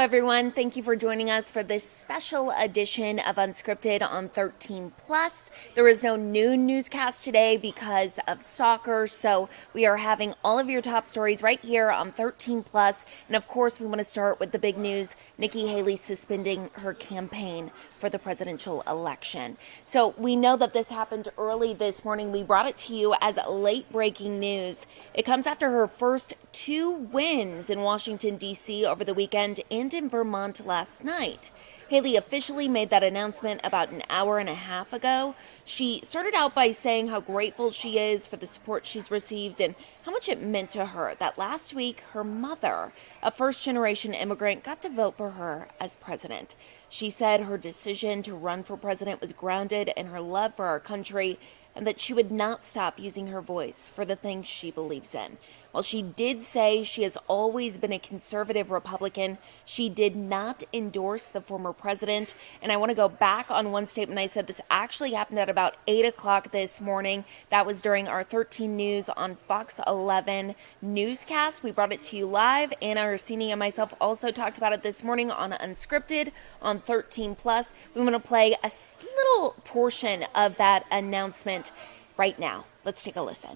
everyone. Thank you for joining us for this special edition of Unscripted on 13 Plus. There is no noon newscast today because of soccer, so we are having all of your top stories right here on 13 Plus. And of course, we want to start with the big news: Nikki Haley suspending her campaign for the presidential election. So we know that this happened early this morning. We brought it to you as late breaking news. It comes after her first two wins in Washington, D.C. over the weekend and in Vermont last night. Haley officially made that announcement about an hour and a half ago. She started out by saying how grateful she is for the support she's received and how much it meant to her that last week her mother, a first-generation immigrant, got to vote for her as president. She said her decision to run for president was grounded in her love for our country and that she would not stop using her voice for the things she believes in. While she did say she has always been a conservative Republican, she did not endorse the former president. And I want to go back on one statement I said. This actually happened at about 8 o'clock this morning. That was during our 13 News on Fox 11 newscast. We brought it to you live. Anna Orsini and myself also talked about it this morning on Unscripted on 13 Plus. We want to play a little portion of that announcement right now. Let's take a listen.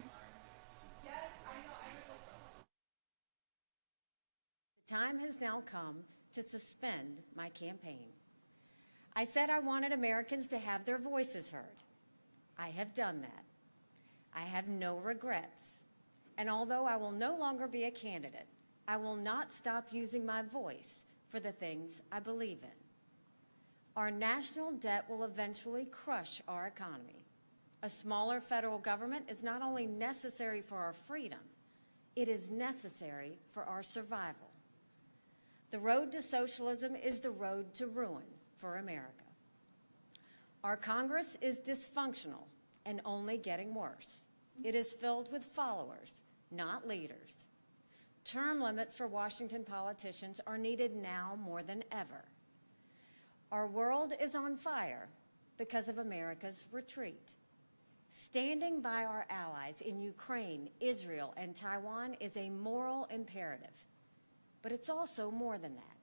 I said I wanted Americans to have their voices heard. I have done that. I have no regrets. And although I will no longer be a candidate, I will not stop using my voice for the things I believe in. Our national debt will eventually crush our economy. A smaller federal government is not only necessary for our freedom, it is necessary for our survival. The road to socialism is the road to ruin for America. Our Congress is dysfunctional and only getting worse. It is filled with followers, not leaders. Term limits for Washington politicians are needed now more than ever. Our world is on fire because of America's retreat. Standing by our allies in Ukraine, Israel, and Taiwan is a moral imperative. But it's also more than that.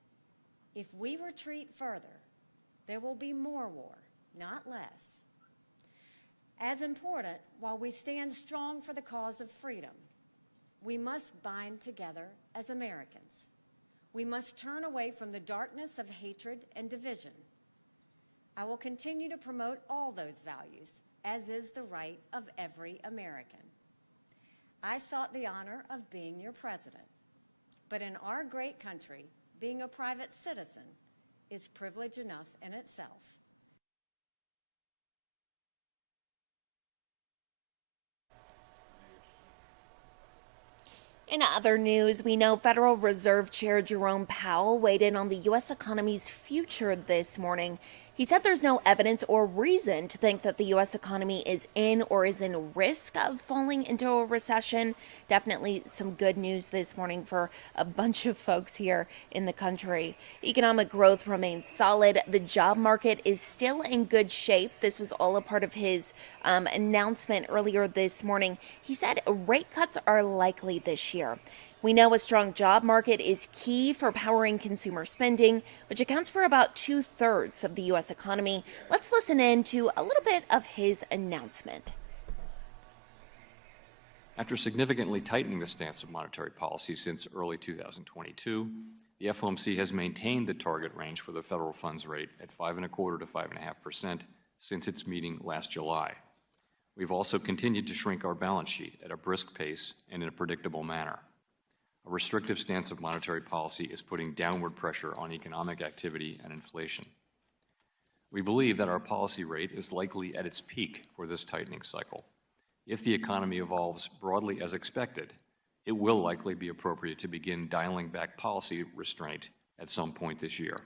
If we retreat further, there will be more war, not less. As important, while we stand strong for the cause of freedom, we must bind together as Americans. We must turn away from the darkness of hatred and division. I will continue to promote all those values, as is the right of every American. I sought the honor of being your president, but in our great country, being a private citizen is privilege enough in itself. In other news, we know Federal Reserve Chair Jerome Powell weighed in on the U.S. economy's future this morning. He said there's no evidence or reason to think that the U.S. economy is in or is in risk of falling into a recession. Definitely some good news this morning for a bunch of folks here in the country. Economic growth remains solid. The job market is still in good shape. This was all a part of his announcement earlier this morning. He said rate cuts are likely this year. We know a strong job market is key for powering consumer spending, which accounts for about 2/3 of the U.S. economy. Let's listen in to a little bit of his announcement. After significantly tightening the stance of monetary policy since early 2022, the FOMC has maintained the target range for the federal funds rate at 5.25% to 5.5% since its meeting last July. We've also continued to shrink our balance sheet at a brisk pace and in a predictable manner. A restrictive stance of monetary policy is putting downward pressure on economic activity and inflation. We believe that our policy rate is likely at its peak for this tightening cycle. If the economy evolves broadly as expected, it will likely be appropriate to begin dialing back policy restraint at some point this year.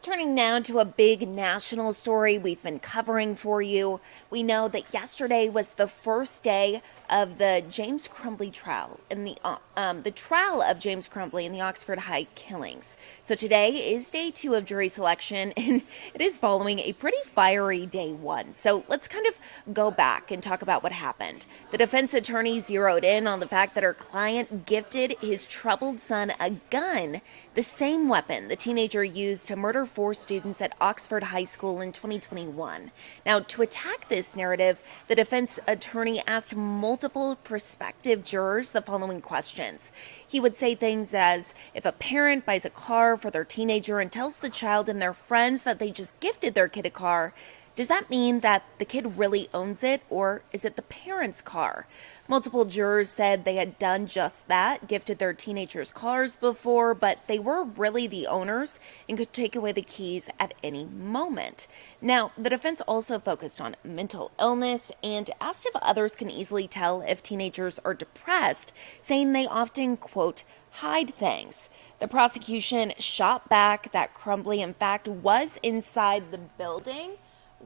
Turning now to a big national story we've been covering for you. We know that yesterday was the first day of the James Crumbley trial in the trial of James Crumbley in the Oxford High killings. So today is day 2 of jury selection, and it is following a pretty fiery day 1. So let's kind of go back and talk about what happened. The defense attorney zeroed in on the fact that her client gifted his troubled son a gun, the same weapon the teenager used to murder 4 students at Oxford High School in 2021. Now, to attack this narrative, the defense attorney asked multiple prospective jurors the following questions. He would say things as, if a parent buys a car for their teenager and tells the child and their friends that they just gifted their kid a car, does that mean that the kid really owns it, or is it the parent's car? Multiple jurors said they had done just that, gifted their teenagers cars before, but they were really the owners and could take away the keys at any moment. Now, the defense also focused on mental illness and asked if others can easily tell if teenagers are depressed, saying they often, quote, hide things. The prosecution shot back that Crumbley, in fact, was inside the building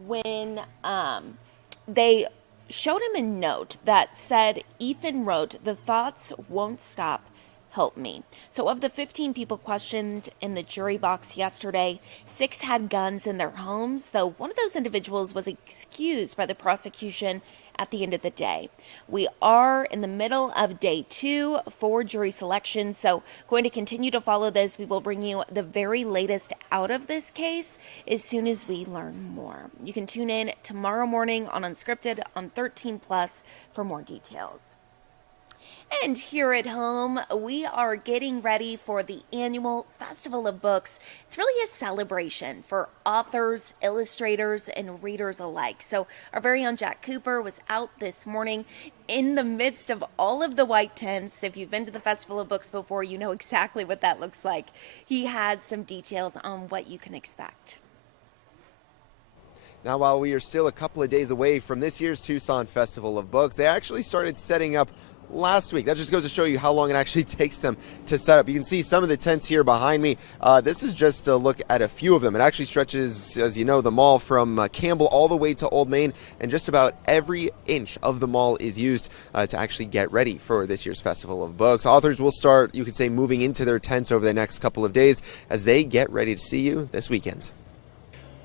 when they showed him a note that said, Ethan wrote, "The thoughts won't stop. Help me." So of the 15 people questioned in the jury box yesterday, 6 had guns in their homes, though one of those individuals was excused by the prosecution at the end of the day. We are in the middle of day 2 for jury selection, so going to continue to follow this. We will bring you the very latest out of this case as soon as we learn more. You can tune in tomorrow morning on Unscripted on 13 Plus for more details. And here at home, we are getting ready for the annual Festival of Books. It's really a celebration for authors, illustrators, and readers alike. So our very own Jack Cooper was out this morning in the midst of all of the white tents. If you've been to the Festival of Books before, you know exactly what that looks like. He has some details on what you can expect. Now, while we are still a couple of days away from this year's Tucson Festival of Books, they actually started setting up last week. That just goes to show you how long it actually takes them to set up. You can see some of the tents here behind me. This is just a look at a few of them. It actually stretches, as you know, the mall from Campbell all the way to Old Main, and just about every inch of the mall is used to actually get ready for this year's Festival of Books. Authors will start, you could say, moving into their tents over the next couple of days as they get ready to see you this weekend.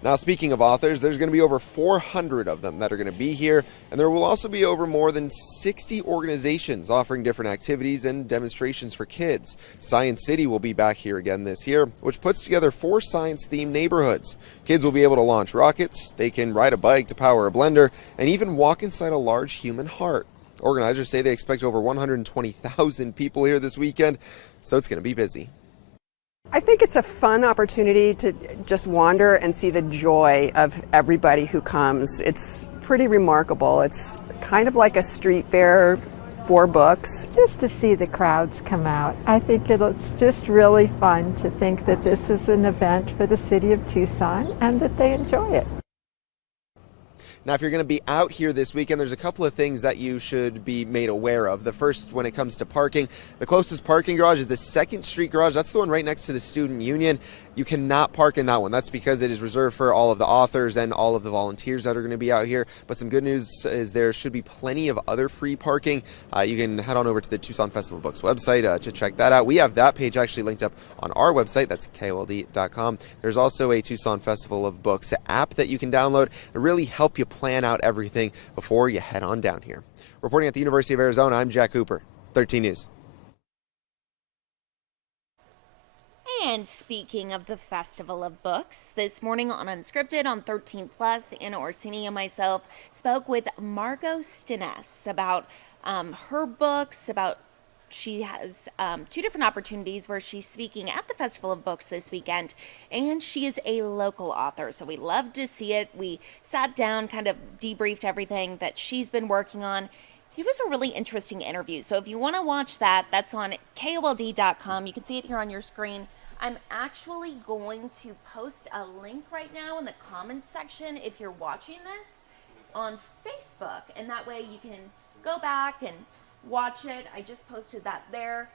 Now, speaking of authors, there's going to be over 400 of them that are going to be here, and there will also be over more than 60 organizations offering different activities and demonstrations for kids. Science City will be back here again this year, which puts together 4 science-themed neighborhoods. Kids will be able to launch rockets, they can ride a bike to power a blender, and even walk inside a large human heart. Organizers say they expect over 120,000 people here this weekend, so it's going to be busy. I think it's a fun opportunity to just wander and see the joy of everybody who comes. It's pretty remarkable. It's kind of like a street fair for books. Just to see the crowds come out. I think it's just really fun to think that this is an event for the city of Tucson and that they enjoy it. Now, if you're going to be out here this weekend, there's a couple of things that you should be made aware of. The first, when it comes to parking, the closest parking garage is the 2nd Street garage. That's the one right next to the Student Union. You cannot park in that one. That's because it is reserved for all of the authors and all of the volunteers that are going to be out here. But some good news is there should be plenty of other free parking. You can head on over to the Tucson Festival of Books website to check that out. We have that page actually linked up on our website. That's KOLD.com. There's also a Tucson Festival of Books app that you can download to really help you plan out everything before you head on down here. Reporting at the University of Arizona, I'm Jack Cooper, 13 News. And speaking of the Festival of Books, this morning on Unscripted on 13 Plus, Anna Orsini and myself spoke with Margot Stines about her books, about she has 2 different opportunities where she's speaking at the Festival of Books this weekend, and she is a local author, so we love to see it. We sat down, kind of debriefed everything that she's been working on. It was a really interesting interview, so if you want to watch that, that's on KOLD.com. You can see it here on your screen. I'm actually going to post a link right now in the comments section if you're watching this on Facebook, and that way you can go back and watch it. I just posted that there.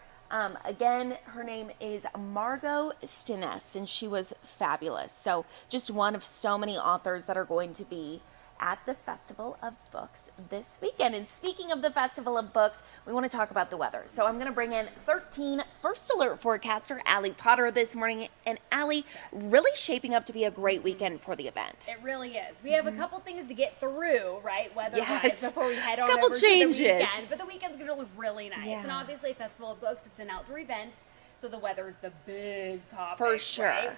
Again, her name is Margot Stines, and she was fabulous. So just one of so many authors that are going to be at the Festival of Books this weekend. And speaking of the Festival of Books, we want to talk about the weather. So I'm going to bring in 13 First Alert forecaster Allie Potter this morning. And Allie, really shaping up to be a great weekend for the event. It really is. We have a couple things to get through, right, weather-wise, Yes. before we head on Couple over changes. to the weekend. But the weekend's going to look really nice. Yeah. And obviously, Festival of Books, it's an outdoor event, so the weather is the big topic. For sure. Right?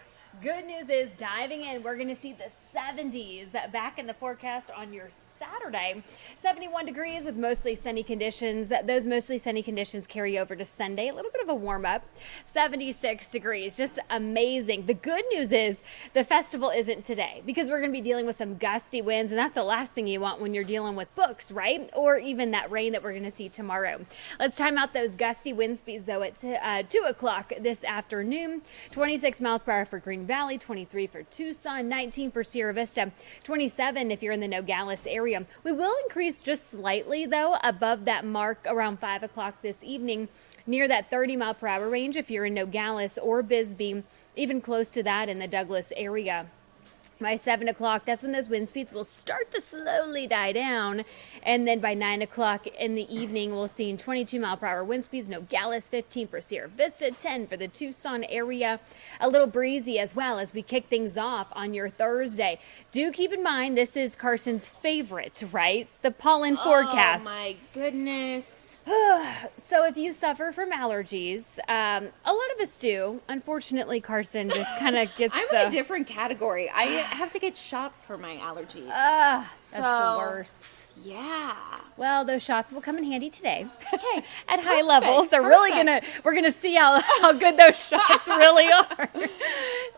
Good news is, diving in, we're going to see the 70s back in the forecast on your Saturday. 71 degrees with mostly sunny conditions. Those mostly sunny conditions carry over to Sunday. A little bit of a warm up. 76 degrees. Just amazing. The good news is the festival isn't today, because we're going to be dealing with some gusty winds, and that's the last thing you want when you're dealing with books, right? Or even that rain that we're going to see tomorrow. Let's time out those gusty wind speeds, though, at 2 o'clock this afternoon. 26 miles per hour for Green Valley, 23 for Tucson, 19 for Sierra Vista, 27 if you're in the Nogales area. We will increase just slightly, though, above that mark around 5 o'clock this evening, near that 30 mile per hour range if you're in Nogales or Bisbee, even close to that in the Douglas area. By 7 o'clock, that's when those wind speeds will start to slowly die down. And then by 9 o'clock in the evening, we'll see 22 mile per hour wind speeds. Nogales, 15 for Sierra Vista, 10 for the Tucson area. A little breezy as well as we kick things off on your Thursday. Do keep in mind, this is Carson's favorite, right? The pollen forecast. Oh my goodness. So if you suffer from allergies, a lot of us do. Unfortunately, Carson just kind of gets I'm in a different category. I have to get shots for my allergies. That's the So- worst. Yeah. Well, those shots will come in handy today. Okay. At high levels, we're gonna see how good those shots really are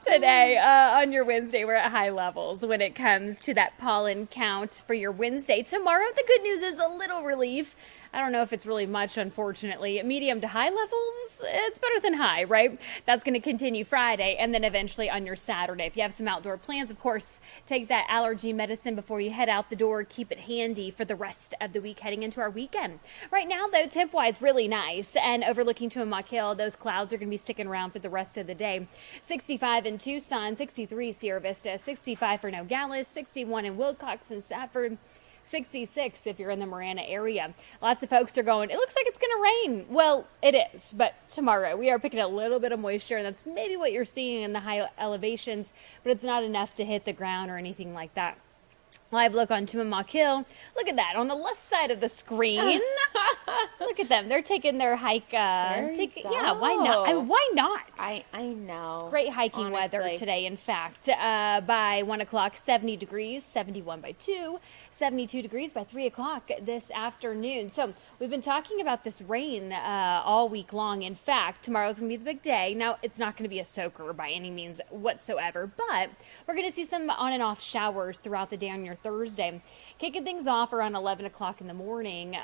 today on your Wednesday. We're at high levels when it comes to that pollen count for your Wednesday. Tomorrow, the good news is a little relief. I don't know if it's really much, unfortunately. Medium to high levels, it's better than high, right? That's going to continue Friday and then eventually on your Saturday. If you have some outdoor plans, of course, take that allergy medicine before you head out the door. Keep it handy for the rest of the week heading into our weekend. Right now, though, temp-wise, really nice. And overlooking Tillamook Hill, those clouds are going to be sticking around for the rest of the day. 65 in Tucson, 63 Sierra Vista, 65 for Nogales, 61 in Wilcox and Safford. 66 if you're in the Marana area. Lots of folks are going, it looks like it's going to rain. Well, it is, but tomorrow we are picking a little bit of moisture, and that's maybe what you're seeing in the high elevations, but it's not enough to hit the ground or anything like that. Live look on Tillamook Hill. Look at that on the left side of the screen. Look at them. They're taking their hike. Yeah, why not? Why not? I know. Great hiking weather honestly. today, in fact. By 1 o'clock, 70 degrees, 71 by 2, 72 degrees by 3 o'clock this afternoon. So we've been talking about this rain all week long. In fact, tomorrow's going to be the big day. Now, it's not going to be a soaker by any means whatsoever, but we're going to see some on and off showers throughout the day on your Thursday. Kicking things off around 11 o'clock in the morning.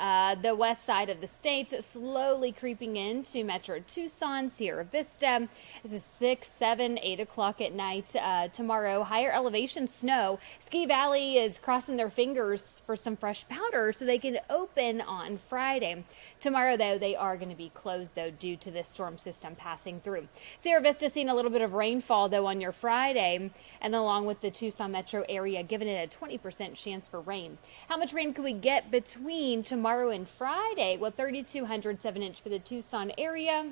The west side of the state slowly creeping into Metro Tucson, Sierra Vista. This is 6, 7, 8 o'clock at night tomorrow. Higher elevation snow. Ski Valley is crossing their fingers for some fresh powder so they can open on Friday. Tomorrow, though, they are going to be closed, though, due to this storm system passing through. Sierra Vista seeing a little bit of rainfall, though, on your Friday, and along with the Tucson metro area, giving it a 20% chance for rain. How much rain could we get between tomorrow and Friday? Well, 3,200 7-inch for the Tucson area,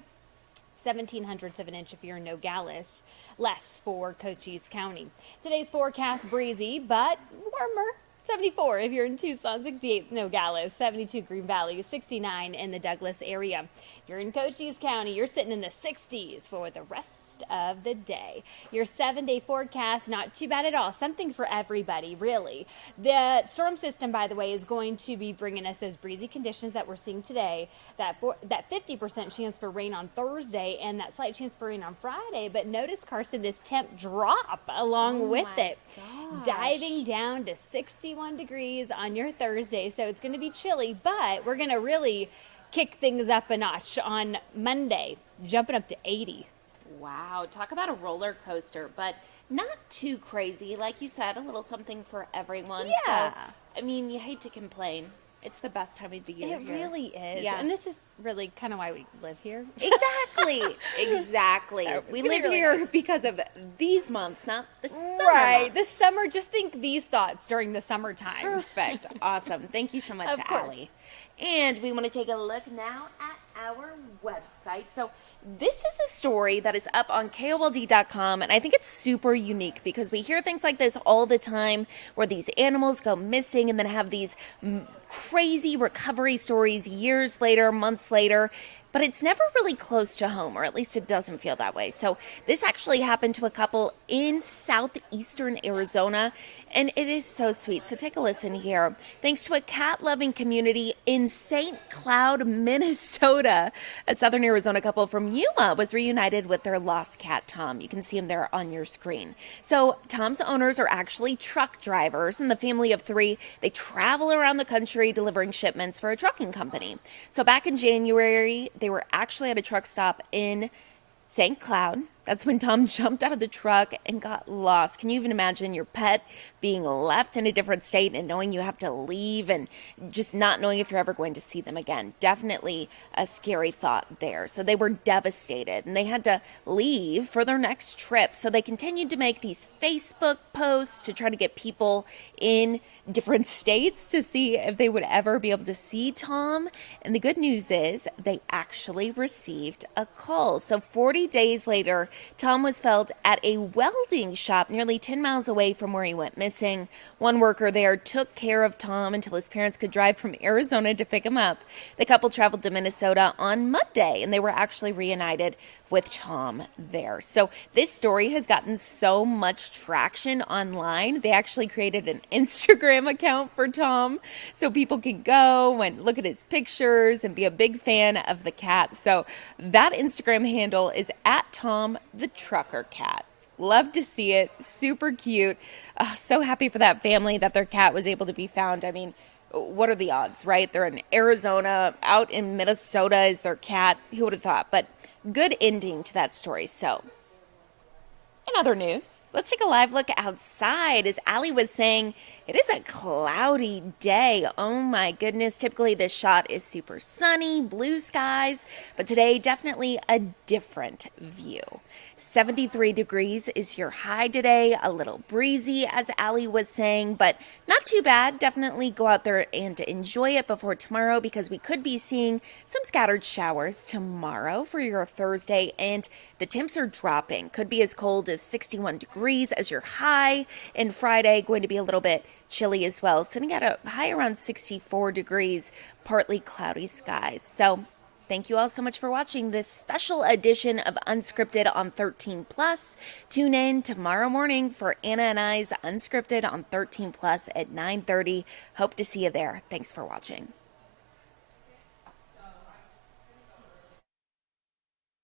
1,700 7-inch if you're in Nogales, less for Cochise County. Today's forecast breezy, but warmer. 74 if you're in Tucson, 68 Nogales, 72 Green Valley, 69 in the Douglas area. If you're in Cochise County, you're sitting in the 60s for the rest of the day. Your 7-day forecast, not too bad at all. Something for everybody, really. The storm system, by the way, is going to be bringing us those breezy conditions that we're seeing today, that 50% chance for rain on Thursday and that slight chance for rain on Friday. But notice, Carson, this temp drop along with it. Diving down to 61 degrees on your Thursday. So it's going to be chilly, but we're going to really kick things up a notch on Monday, jumping up to 80. Wow, talk about a roller coaster, but not too crazy. Like you said, a little something for everyone. Yeah. So, I mean, you hate to complain. It's the best time of the year It here. really is. Yeah. And this is really kind of why we live here. Exactly. Exactly. So it's We gonna be live really here nice. because of these months, not the summer Right. months. The summer, just think these thoughts during the summertime. Perfect. Awesome. Thank you so much, Of course. Allie. And we want to take a look now at our website. So this is a story that is up on KOLD.com, and I think it's super unique because we hear things like this all the time where these animals go missing and then have these crazy recovery stories years later, months later. But it's never really close to home, or at least it doesn't feel that way. So this actually happened to a couple in southeastern Arizona, and it is so sweet. So take a listen here. Thanks to a cat-loving community in St. Cloud, Minnesota, a southern Arizona couple from Yuma was reunited with their lost cat, Tom. You can see him there on your screen. So Tom's owners are actually truck drivers, and the family of three, they travel around the country delivering shipments for a trucking company. So back in January, they were actually at a truck stop in St. Cloud. That's when Tom jumped out of the truck and got lost. Can you even imagine your pet being left in a different state and knowing you have to leave and just not knowing if you're ever going to see them again? Definitely a scary thought there. So they were devastated and they had to leave for their next trip. So they continued to make these Facebook posts to try to get people in different states to see if they would ever be able to see Tom. And the good news is they actually received a call. So 40 days later, Tom was found at a welding shop nearly 10 miles away from where he went missing. One worker there took care of Tom until his parents could drive from Arizona to pick him up. The couple traveled to Minnesota on Monday, and they were actually reunited with Tom there. So this story has gotten so much traction online. They actually created an Instagram account for Tom so people can go and look at his pictures and be a big fan of the cat. So that Instagram handle is at Tom the Trucker Cat. Love to see it. Super cute. So happy for that family that their cat was able to be found. I mean, what are the odds, right? They're in Arizona, out in Minnesota is their cat. Who would have thought? But good ending to that story. So, in other news, let's take a live look outside. As Allie was saying, it is a cloudy day. Oh my goodness. Typically this shot is super sunny, blue skies, but today definitely a different view. 73 degrees is your high today, a little breezy as Allie was saying, but not too bad. Definitely go out there and enjoy it before tomorrow because we could be seeing some scattered showers tomorrow for your Thursday, and the temps are dropping. Could be as cold as 61 degrees as your high, and Friday going to be a little bit chilly as well, sitting at a high around 64 degrees, partly cloudy skies. So thank you all so much for watching this special edition of Unscripted on 13 Plus. Tune in tomorrow morning for Anna and I's Unscripted on 13 Plus at 9:30. Hope to see you there. Thanks for watching.